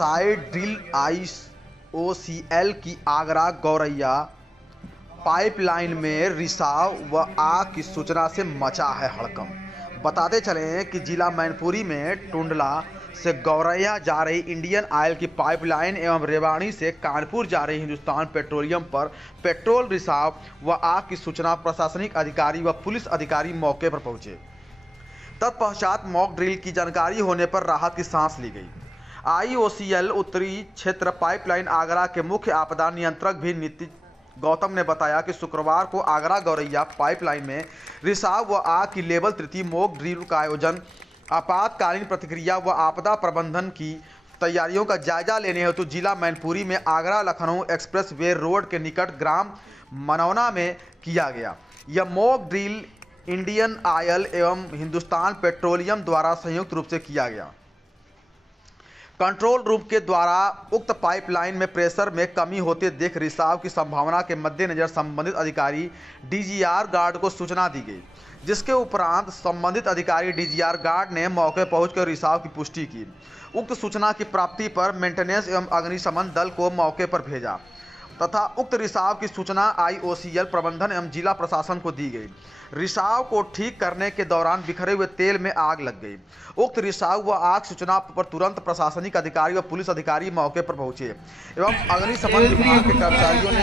Side drill IOCL की आगरा गौरैया pipeline में रिसाव व आग की सूचना से मचा है हड़कंप। बताते चले कि जिला मैनपुरी में टुंडला से गौरैया जा रही इंडियन ऑयल की पाइपलाइन एवं रेवाड़ी से कानपुर जा रही हिंदुस्तान पेट्रोलियम पर पेट्रोल रिसाव व आग की सूचना प्रशासनिक अधिकारी व पुलिस अधिकारी मौके पर पहुंचे। तत्पश्चात मॉक ड्रिल की जानकारी होने पर राहत की सांस ली गई। IOCL उत्तरी क्षेत्र पाइपलाइन आगरा के मुख्य आपदा नियंत्रक भी नीति गौतम ने बताया कि शुक्रवार को आगरा गौरैया पाइपलाइन में रिसाव व आग की लेवल 3 मॉक ड्रिल का आयोजन आपातकालीन प्रतिक्रिया व आपदा प्रबंधन की तैयारियों का जायजा लेने हेतु जिला मैनपुरी में Agra Lucknow express way road के निकट ग्राम मनौना में किया गया। यह मॉक ड्रिल इंडियन ऑयल एवं हिंदुस्तान पेट्रोलियम द्वारा संयुक्त रूप से किया गया। कंट्रोल रूम के द्वारा उक्त पाइपलाइन में प्रेशर में कमी होते देख रिसाव की संभावना के मद्देनजर संबंधित अधिकारी DGR गार्ड को सूचना दी गई, जिसके उपरांत संबंधित अधिकारी DGR गार्ड ने मौके पहुंचकर रिसाव की पुष्टि की। उक्त सूचना की प्राप्ति पर मेंटेनेंस एवं अग्निशमन दल को मौके पर भेजा तथा उक्त रिसाव की सूचना IOCL प्रबंधन एवं जिला प्रशासन को दी गई। रिसाव को ठीक करने के दौरान बिखरे हुए तेल में आग लग गई। उक्त रिसाव व आग सूचना पर तुरंत प्रशासनिक अधिकारी व पुलिस अधिकारी मौके पर पहुंचे एवं अग्निशमन विभाग के कर्मचारियों ने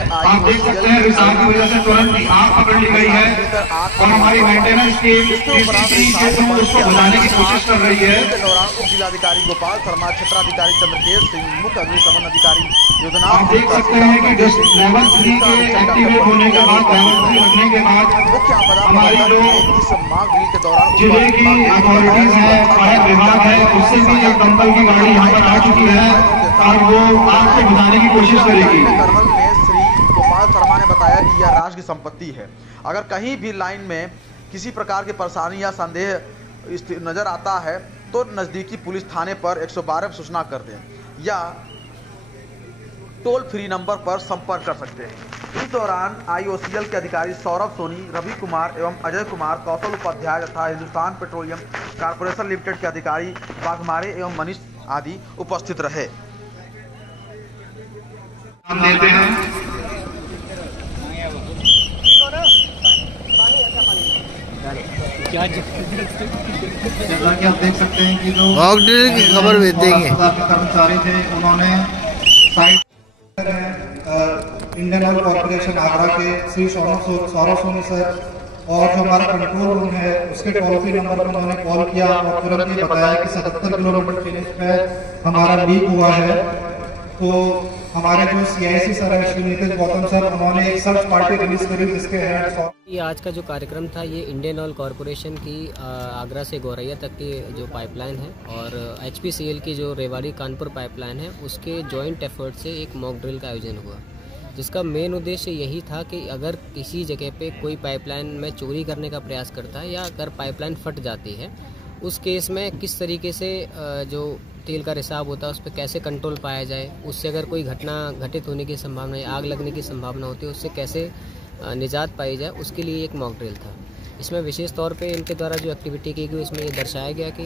जिलाधिकारी गोपाल शर्मा, क्षेत्राधिकारी चंद्रकेश सिंह, मुख्य अग्निशमन अधिकारी योजना मुख्य आपदा इस मॉक ड्रिल के दौरान जिले की अथॉरिटीज है, फायर विभाग है, उससे भी एक दमकल की गाड़ी यहाँ पर आ चुकी है और वो आग को बुझाने की कोशिश करेगी। कर्नल ने श्री गोपाल शर्मा ने बताया कि यह राष्ट्र की संपत्ति है। अगर कहीं भी लाइन में किसी प्रकार की परेशानी या संदेह नजर आता है तो नजदीकी पुलिस थाने पर 112 सूचना कर दें या टोल फ्री नंबर पर संपर्क कर सकते हैं। इस दौरान IOCL के अधिकारी सौरभ सोनी, रवि कुमार एवं अजय कुमार, कौशल उपाध्याय तथा हिंदुस्तान पेट्रोलियम कॉर्पोरेशन लिमिटेड के अधिकारी बाघमारे एवं मनीष आदि उपस्थित रहे। हम देते हैं जैसा कि आप देख सकते हैं कि जो मॉक ड्रिल की खबर भेज देंगे। कर्मचारी थे उन्होंने site Indian oil corporation Agra के श्री सौरभ सोनी सर और जो हमारा कंट्रोल रूम है उसके टोल फ्री नंबर पर उन्होंने कॉल किया और तुरंत ये बताया कि 77 किलोमीटर फिनिश पे हमारा लीक हुआ है। तो हमारे जो CIC सर है श्री नीति गौतम सर, उन्होंने एक सर्च पार्टी रिलीज करी जिसके है। ये आज का जो कार्यक्रम था ये इंडियन ऑयल कॉरपोरेशन की आगरा से गौरैया तक की जो पाइपलाइन है और HPCL की जो रेवाड़ी कानपुर पाइपलाइन है उसके जॉइंट एफर्ट से एक मॉक ड्रिल का आयोजन हुआ, जिसका मेन उद्देश्य यही था कि अगर किसी जगह पे कोई पाइपलाइन में चोरी करने का प्रयास करता है या अगर पाइपलाइन फट जाती है उस केस में किस तरीके से जो तेल का रिसाव होता है उस पर कैसे कंट्रोल पाया जाए, उससे अगर कोई घटना घटित होने की संभावना या आग लगने की संभावना होती है उससे कैसे निजात पाई जाए, उसके लिए एक मॉक ड्रिल था। इसमें विशेष तौर पे इनके द्वारा जो एक्टिविटी की गई उसमें ये दर्शाया गया कि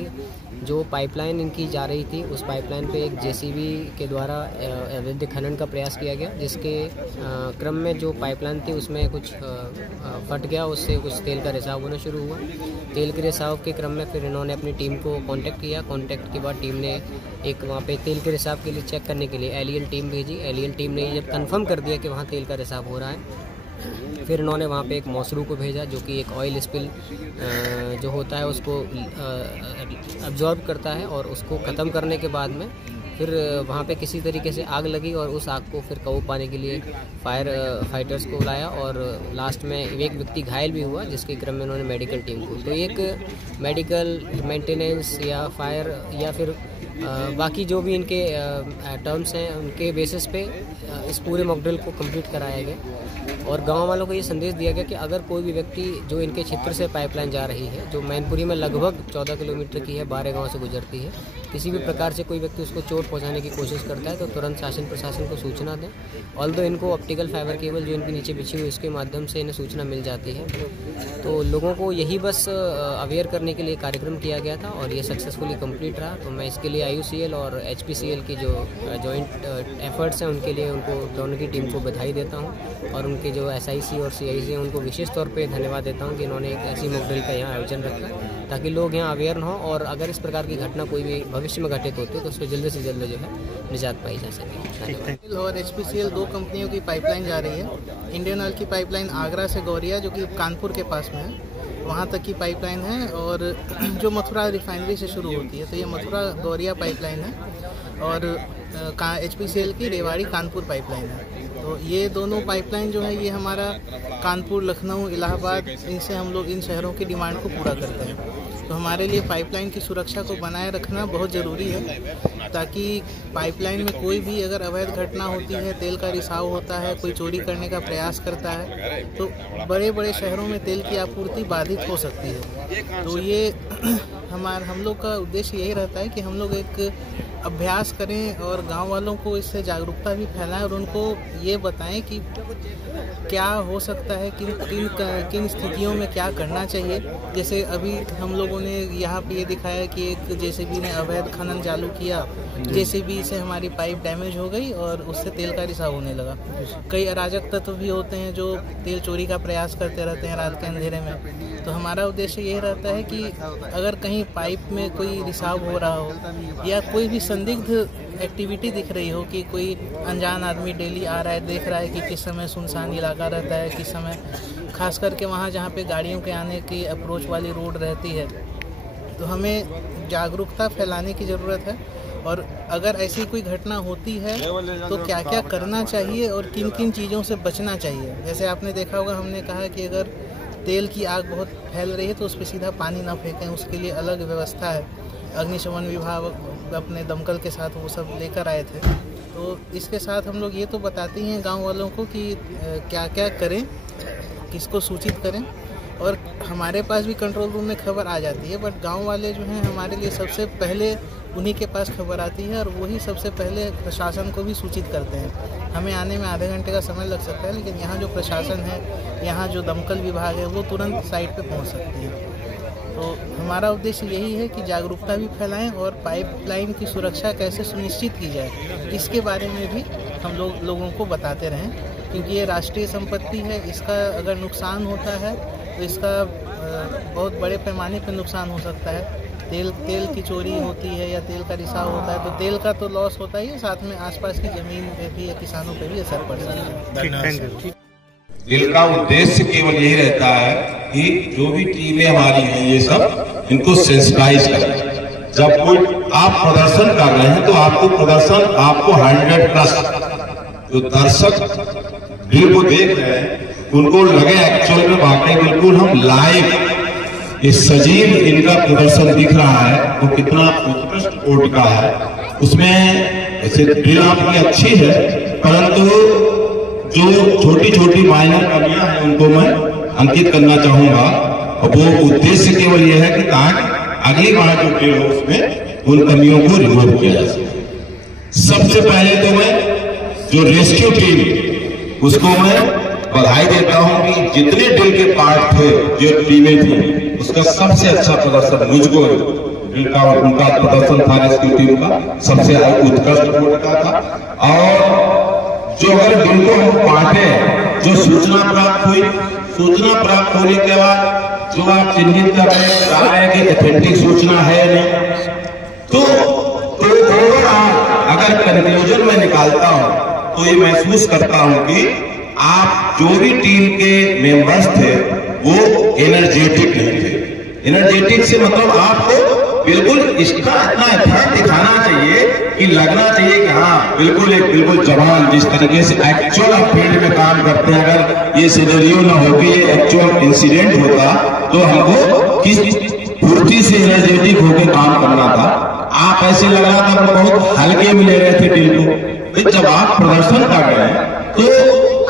जो पाइपलाइन इनकी जा रही थी उस पाइपलाइन पे एक JCB के द्वारा अवैध खनन का प्रयास किया गया, जिसके क्रम में जो पाइपलाइन थी उसमें कुछ फट गया, उससे कुछ तेल का रिसाव होना शुरू हुआ। तेल के रिसाव के क्रम में फिर इन्होंने अपनी टीम को कांटेक्ट किया। कांटेक्ट के बाद टीम ने एक वहाँ पे तेल के रिसाव के लिए चेक करने के लिए एलियन टीम भेजी। एलियन टीम ने जब कंफर्म कर दिया कि वहाँ तेल का रिसाव हो रहा है फिर इन्होंने वहाँ पे एक मौसरू को भेजा जो कि एक ऑयल स्पिल जो होता है उसको अब्जॉर्ब करता है और उसको ख़त्म करने के बाद में फिर वहाँ पे किसी तरीके से आग लगी और उस आग को फिर काबू पाने के लिए फायर फाइटर्स को बुलाया और लास्ट में एक व्यक्ति घायल भी हुआ, जिसके क्रम में उन्होंने मेडिकल टीम को, तो एक मेडिकल मेंटेनेंस या फायर या फिर बाकी जो भी इनके टर्म्स हैं उनके बेसिस पे इस पूरे मॉक ड्रिल को कंप्लीट कराया गया। और गांव वालों को ये संदेश दिया गया कि अगर कोई भी व्यक्ति जो इनके क्षेत्र से पाइपलाइन जा रही है, जो मैनपुरी में लगभग 14 किलोमीटर की है, 12 गांव से गुजरती है, किसी भी प्रकार से कोई व्यक्ति उसको चोट पहुंचाने की कोशिश करता है तो तुरंत शासन प्रशासन को सूचना दें। ऑल्दो इनको ऑप्टिकल फाइबर केबल जो इनके नीचे बिछी हुई इसके माध्यम से इन्हें सूचना मिल जाती है। तो लोगों को यही बस अवेयर करने के लिए कार्यक्रम किया गया था और ये सक्सेसफुली कंप्लीट रहा। तो मैं इसके लिए IUCL और HPCL की जो जॉइंट एफर्ट्स हैं उनके लिए उनको दोनों की टीम को बधाई देता हूं और उनके जो SIC और CIC हैं उनको विशेष तौर पे धन्यवाद देता हूं कि इन्होंने एक ऐसी मॉक ड्रिल का यहाँ आयोजन रखा ताकि लोग यहाँ अवेयर न हो और अगर इस प्रकार की घटना कोई भी भविष्य में घटित होती है तो उससे जल्द से जल्द जो है निजात पाई जा सके। और HPCL 2 कंपनियों की पाइपलाइन जा रही है। इंडियन ऑयल की पाइपलाइन आगरा से गौरिया जो कि कानपुर के पास में है वहाँ तक की पाइपलाइन है और जो मथुरा रिफाइनरी से शुरू होती है, तो ये मथुरा गौरिया पाइपलाइन है और HPCL की रेवाड़ी कानपुर पाइपलाइन है। तो ये दोनों पाइपलाइन जो है ये हमारा कानपुर, लखनऊ, इलाहाबाद, इनसे हम लोग इन शहरों की डिमांड को पूरा करते हैं। तो हमारे लिए पाइपलाइन की सुरक्षा को बनाए रखना बहुत ज़रूरी है ताकि पाइपलाइन में कोई भी अगर अवैध घटना होती है, तेल का रिसाव होता है, कोई चोरी करने का प्रयास करता है तो बड़े बड़े शहरों में तेल की आपूर्ति बाधित हो सकती है। तो ये हम लोग का उद्देश्य यही रहता है कि हम लोग एक अभ्यास करें और गांव वालों को इससे जागरूकता भी फैलाएं और उनको ये बताएं कि क्या हो सकता है, किन स्थितियों में क्या करना चाहिए। जैसे अभी हम लोगों ने यहाँ पे ये दिखाया कि एक JCB ने अवैध खनन चालू किया, JCB से हमारी पाइप डैमेज हो गई और उससे तेल का रिसाव होने लगा। कई अराजक तत्व भी होते हैं जो तेल चोरी का प्रयास करते रहते हैं रात के अंधेरे में। तो हमारा उद्देश्य ये रहता है कि अगर कहीं पाइप में कोई रिसाव हो रहा हो या कोई भी संदिग्ध एक्टिविटी दिख रही हो कि कोई अनजान आदमी डेली आ रहा है, देख रहा है कि किस समय सुनसान इलाका रहता है, किस समय खास करके वहाँ जहाँ पे गाड़ियों के आने की अप्रोच वाली रोड रहती है, तो हमें जागरूकता फैलाने की ज़रूरत है। और अगर ऐसी कोई घटना होती है तो क्या क्या करना चाहिए और किन किन चीज़ों से बचना चाहिए। जैसे आपने देखा होगा हमने कहा कि अगर तेल की आग बहुत फैल रही है तो उस पर सीधा पानी ना फेंकें, उसके लिए अलग व्यवस्था है। अग्निशमन विभाग अपने दमकल के साथ वो सब लेकर आए थे। तो इसके साथ हम लोग ये तो बताते हैं गांव वालों को कि क्या क्या करें, किसको सूचित करें। और हमारे पास भी कंट्रोल रूम में खबर आ जाती है, बट गांव वाले जो हैं हमारे लिए सबसे पहले उन्हीं के पास खबर आती है और वही सबसे पहले प्रशासन को भी सूचित करते हैं। हमें आने में आधे घंटे का समय लग सकता है, लेकिन यहाँ जो प्रशासन है, यहाँ जो दमकल विभाग है, वो तुरंत साइट पे पहुँच सकती है। तो हमारा उद्देश्य यही है कि जागरूकता भी फैलाएं और पाइपलाइन की सुरक्षा कैसे सुनिश्चित की जाए इसके बारे में भी हम लोगों को बताते रहें, क्योंकि ये राष्ट्रीय संपत्ति है। इसका अगर नुकसान होता है तो इसका बहुत बड़े पैमाने पर नुकसान हो सकता है। तेल की चोरी होती है या तेल का रिसाव होता है तो तेल का तो लॉस होता ही है, साथ में आसपास की जमीन पे भी या किसानों पे भी असर पड़ सकता है। ड्रिल का उद्देश्य केवल यही रहता है कि जो भी टीमें हमारी हैं ये सब इनको सेंसिटाइज करें। जब कोई आप प्रदर्शन कर रहे हैं तो आपको प्रदर्शन आपको 100+ जो दर्शक ड्रिल को देख रहे हैं उनको लगे एक्चुअल में वाकई बिल्कुल हम लाइव ये सजीव इनका प्रदर्शन दिख रहा है वो कितना उत्कृष्ट कोट का है। उसमें ऐसे ड्रिल आपकी अच्छी है, परंतु जो छोटी छोटी माइनर कमियां हैं उनको मैं अंकित करना चाहूंगा और वो उद्देश्य केवल ये है कि ताकि अगली बार जो ड्रिल हो उसमें उन कमियों को रिमूव किया जा सके। सबसे पहले तो मैं जो रेस्क्यू टीम उसको मैं बधाई देता हूं कि जितने ड्रिल के पार्ट थे, जो टीमें थी, उसका सबसे अच्छा प्रदर्शन मुझको उनका प्रदर्शन था रेस्क्यू टीम का सबसे उत्कृष्ट का था। और जो अगर ड्रिल को हम बांटे, जो सूचना प्राप्त हुई, सूचना प्राप्त होने के बाद जो आप चिन्हित कर रहे हैं कि ऑथेंटिक सूचना है नहीं, तो अगर कंक्लूजन में निकालता हूं तो ये महसूस करता हूं कि आप जो भी टीम के मेंबर्स थे वो एनर्जेटिक नहीं थे। एनर्जेटिक से मतलब आपको बिल्कुल इसका इतना एफर्ट दिखाना चाहिए कि लगना चाहिए कि हाँ बिल्कुल जवान जिस तरीके से एक्चुअल आप फील्ड में काम करते हैं। अगर ये सिनेरियो ना हो कि ये एक्चुअल इंसिडेंट होता तो हमको किस फुर्ती से एनर्जेटिक होकर काम करना था। आप ऐसे लग रहा था बहुत हल्के में ले रहे थे ड्रिल को। जब आप प्रदर्शन कर रहे हैं तो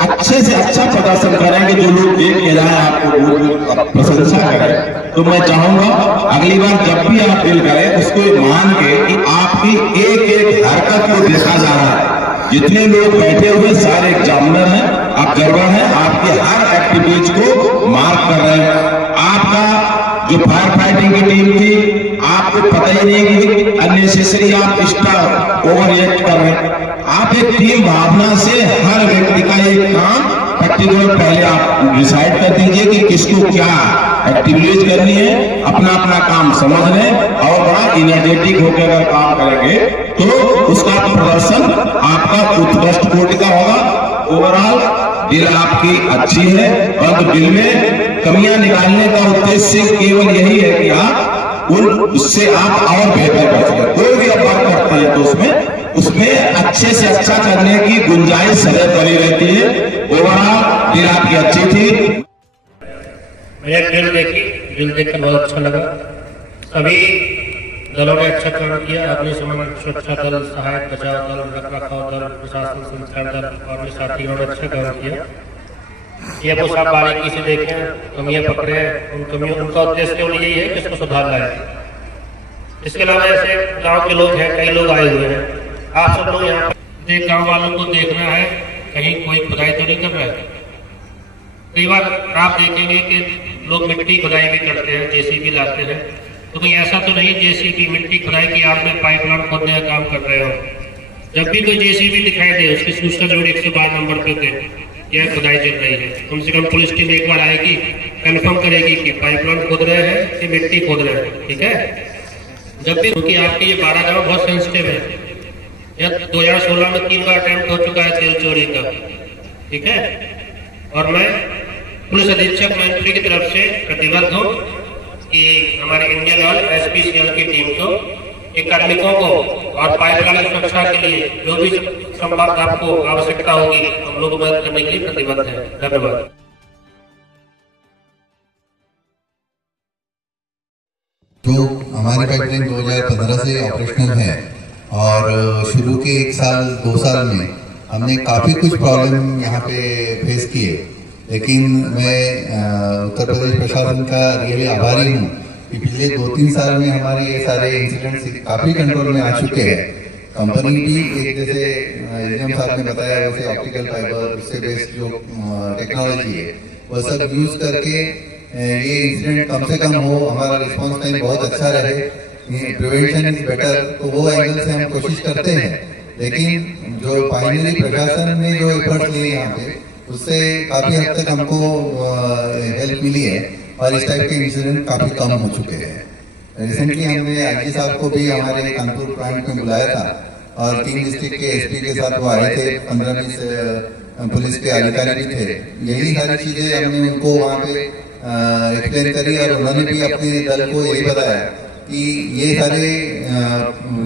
अच्छे से अच्छा प्रदर्शन करेंगे, जो लोग देख के जाए आपको प्रशंसा करें। तो मैं चाहूंगा अगली बार जब भी आप डील करें उसको मान के कि आपकी एक एक हरकत को देखा जा रहा है। जितने लोग बैठे हुए सारे एग्जामिनर हैं, ऑब्जर्वर हैं, आपके हर एक्टिविटीज को मार्क कर रहे हैं। आपका जो फायर फाइटिंग की टीम थी, आपको पता ही नहीं कि अननेसेसरी आप एक्स्ट्रा ओवर रिएक्ट कर रहे हैं। आप एक टीम भावना से हर व्यक्ति का एक काम पर्टिकुलर पहले आप डिसाइड कर दीजिए कि किसको क्या एक्टिविटीज करनी है, अपना अपना काम समझ लें और बड़ा इनर्जेटिक होकर अगर काम करेंगे तो उसका प्रदर्शन आपका उत्कृष्ट कोटि का होगा। ओवरऑल दिल आपकी अच्छी है और दिल में कमियां निकालने का उद्देश्य केवल यही है कि आप उससे आप और बेहतर कर सकें। कोई भी आप बात करते हैं तो उसमें अच्छे से अच्छा करने की गुंजाइश सदैव बनी रहती है। ओवरऑल दिल आपकी अच्छी थी। मैंने ड्रिल देखी, ड्रिल देखकर बहुत अच्छा लगा। सभी दलों ने अच्छा काम किया। अग्निशमन, सुरक्षा दल, सहायक बचाव दल, रखरखाव दल, प्रशासन संचार दल और अन्य साथियों ने अच्छा काम किया। ये वो सब बारीकी से देखें, कमियां पकड़े, उन कमियों उनका उद्देश्य केवल यही है कि इसको सुधार लाए। इसके अलावा ऐसे गांव के लोग हैं, कई लोग आए हुए हैं। आप सब लोग यहाँ पर गाँव वालों को देखना है कहीं कोई खुदाई तो नहीं कर रहा है। कई बार आप देखेंगे कि लोग मिट्टी खुदाई भी करते हैं, जेसीबी लाते हैं, तो कहीं ऐसा तो नहीं जेसीबी मिट्टी खुदाई की आड़ में पाइपलाइन खोदने का काम कर रहे हो। जब भी कोई जेसीबी दिखाई दे उसकी सूचना जरूर 112 नंबर पे दे, यह खुदाई चल रही है। कम से कम पुलिस टीम एक बार आएगी, कंफर्म करेगी कि पाइपलाइन खोद रहे हैं कि मिट्टी खोद रहे हैं। ठीक है, जब भी, क्योंकि आपके ये 12 गाँव बहुत सेंसिटिव है। यह 2016 में 3 बार अटेम्प्ट हो चुका है तेल चोरी का। ठीक है, और मैं पुलिस अधीक्षक मंत्री की तरफ से प्रतिबद्ध हूँ कि हमारे इंडियन ऑयल एचपीसीएल की टीम को, के कार्मिकों को और पाइपलाइन सुरक्षा के लिए जो भी संभव आपको आवश्यकता होगी हम लोग मदद करने के लिए प्रतिबद्ध हैं। धन्यवाद। जो हमारी पाइपलाइन 2015 से ऑपरेशनल है और शुरू के 1 साल 2 साल में हमने काफी कुछ प्रॉब्लम यहाँ पे फेस किए, लेकिन मैं उत्तर प्रदेश प्रशासन का रियली आभारी हूँ कि पिछले 2-3 साल में हमारे ये सारे इंसिडेंट्स काफी कंट्रोल में आ चुके हैं। कंपनी भी एक, जैसे एसडीएम साहब ने बताया, वैसे ऑप्टिकल फाइबर, उससे बेस्ड जो टेक्नोलॉजी है वो सब यूज करके ये इंसिडेंट कम से कम हो, हमारा रिस्पॉन्स टाइम बहुत अच्छा रहे, प्रिवेंशन इज बेटर, तो वो एंगल से हम कोशिश करते हैं। लेकिन जो फाइनली प्रशासन ने जो एफर्ट लिए यहाँ पे, उससे काफी हद तक हमको हेल्प मिली है और इस टाइप के इंसिडेंट काफी कम हो चुके हैं। रिसेंटली हमने आईजी साहब को भी हमारे कानपुर प्लांट में बुलाया था और 3 डिस्ट्रिक्ट के एसपी के साथ वो आए थे, 15-20 पुलिस के अधिकारी भी थे। यही सारी चीजें हमने उनको वहाँ पे एक्सप्लेन करी और उन्होंने भी अपने दल को यही बताया कि ये सारे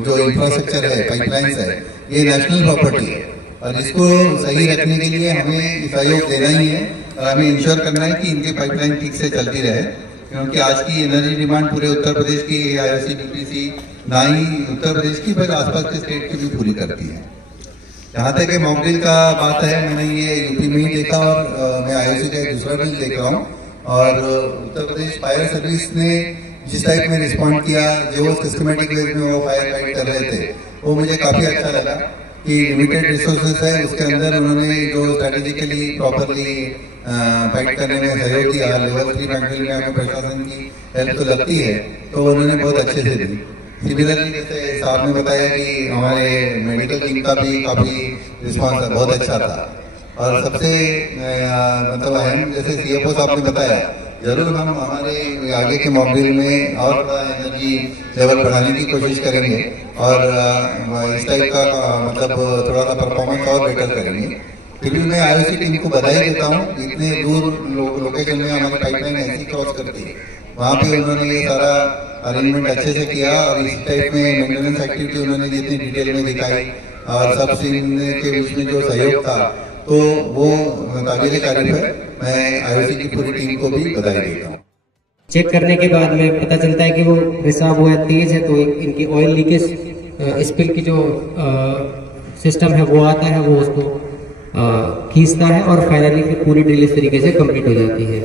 जो इंफ्रास्ट्रक्चर है, पाइपलाइंस है, ये नेशनल प्रॉपर्टी है और इसको सही रखने के लिए हमें सहयोग देना ही है और हमें इंश्योर करना है कि इनके पाइपलाइन ठीक से चलती रहे, क्योंकि आज की एनर्जी डिमांड पूरे उत्तर प्रदेश की आईओसी बीपीसी ना ही उत्तर प्रदेश की बल्कि आसपास के स्टेट की भी पूरी करती है। जहाँ तक मॉक ड्रिल का बात है, मैंने ये यूपी में ही देखा और मैं आईओसी का एक दूसरा ड्रिल देख रहा हूँ और उत्तर प्रदेश फायर सर्विस ने जिस टाइप में रिस्पॉन्ड किया, जो सिस्टमेटिक वे में वो फायर फाइट कर रहे थे, वो मुझे काफी अच्छा लगा कि लिमिटेड रिसोर्सेस है, उसके अंदर उन्होंने जो स्ट्रेटेजिकली प्रॉपरली फाइट करने में सहयोग दिया। लेवल 3 बैटल में हमें प्रशासन की हेल्प तो लगती है, तो उन्होंने बहुत अच्छे से दी। सिमिलरली जैसे साहब ने बताया कि हमारे मेडिकल टीम का भी काफी रिस्पॉन्स बहुत अच्छा था और सबसे मतलब अहम, जैसे सीएफओ साहब ने बताया, जरूर हम हमारे आगे के मॉक ड्रिल में और थोड़ा एनर्जी लेवल बढ़ाने की कोशिश करेंगे और इस टाइप का मतलब थोड़ा सा परफॉर्मेंस और बेटर करेंगे। फिर भी मैं आईओसी टीम को बधाई देता हूँ, इतने दूर लोकेशन में हमारी पाइपलाइन ऐसी क्रॉस करती है, वहाँ पे उन्होंने ये सारा अरेंजमेंट अच्छे से किया और इस टाइप में मेंटेनेंस एक्टिविटी उन्होंने जितनी डिटेल में दिखाई और सब सीन के बीच में जो सहयोग था, तो वो काबिल तारीफ है। मैं आईओसी की पूरी टीम को भी बधाई देता हूँ। चेक करने के बाद में पता चलता है कि वो रिसाव हुआ तेज है, तो इनकी ऑयल लीकेज स्पिल की जो सिस्टम है वो आता है, वो उसको खींचता है और फाइनली फिर पूरी ड्रिल इस तरीके से कंप्लीट हो जाती है।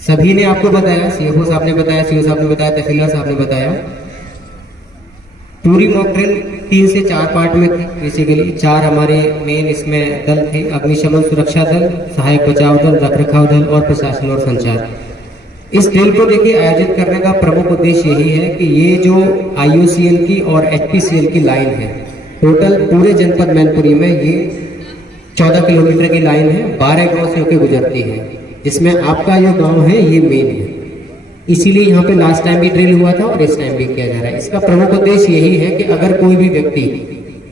सभी ने आपको बताया, सीएफओ साहब ने बताया, सीओ साहब ने बताया, तहसीलदार साहब ने बताया। पूरी मॉक ड्रिल 3 से 4 पार्ट में थी। बेसिकली 4 हमारे मेन इसमें दल थे, अग्निशमन सुरक्षा दल, सहायक बचाव दल, रखरखाव दल और प्रशासन और संचार। इस ड्रिल को देखिए आयोजित करने का प्रमुख उद्देश्य यही है कि ये जो IOCL की और HPCL की लाइन है, टोटल पूरे जनपद मैनपुरी में ये 14 किलोमीटर की लाइन है, 12 गांव से होकर गुजरती है, जिसमें आपका जो गांव है ये मेन है। इसीलिए यहाँ पे लास्ट टाइम भी ड्रिल हुआ था और इस टाइम भी किया जा रहा है। इसका प्रमुख उद्देश्य यही है कि अगर कोई भी व्यक्ति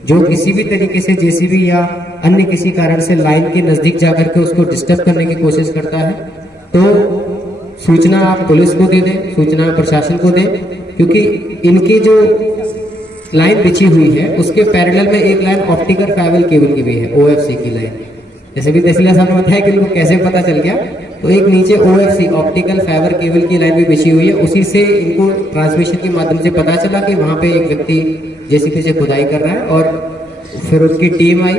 जो किसी भी तरीके से जेसीबी या अन्य किसी कारण से लाइन के नजदीक जाकर के उसको डिस्टर्ब करने की कोशिश करता है तो सूचना आप पुलिस को दे दें, सूचना प्रशासन को दें, क्योंकि इनकी जो लाइन बिछी हुई है उसके पैरेलल में एक लाइन ऑप्टिकल फाइबर केबल की भी है, OFC की लाइन। जैसे भी तहसीलदार साहब ने बताया कि उनको कैसे पता चल गया, तो एक नीचे OFC ऑप्टिकल फाइबर केबल की लाइन भी बिछी हुई है, उसी से इनको ट्रांसमिशन के माध्यम से पता चला कि वहां पे एक व्यक्ति जेसीबी से खुदाई कर रहा है और फिर उसकी टीम आई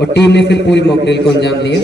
और टीम ने फिर पूरी मॉक ड्रिल को अंजाम दिया।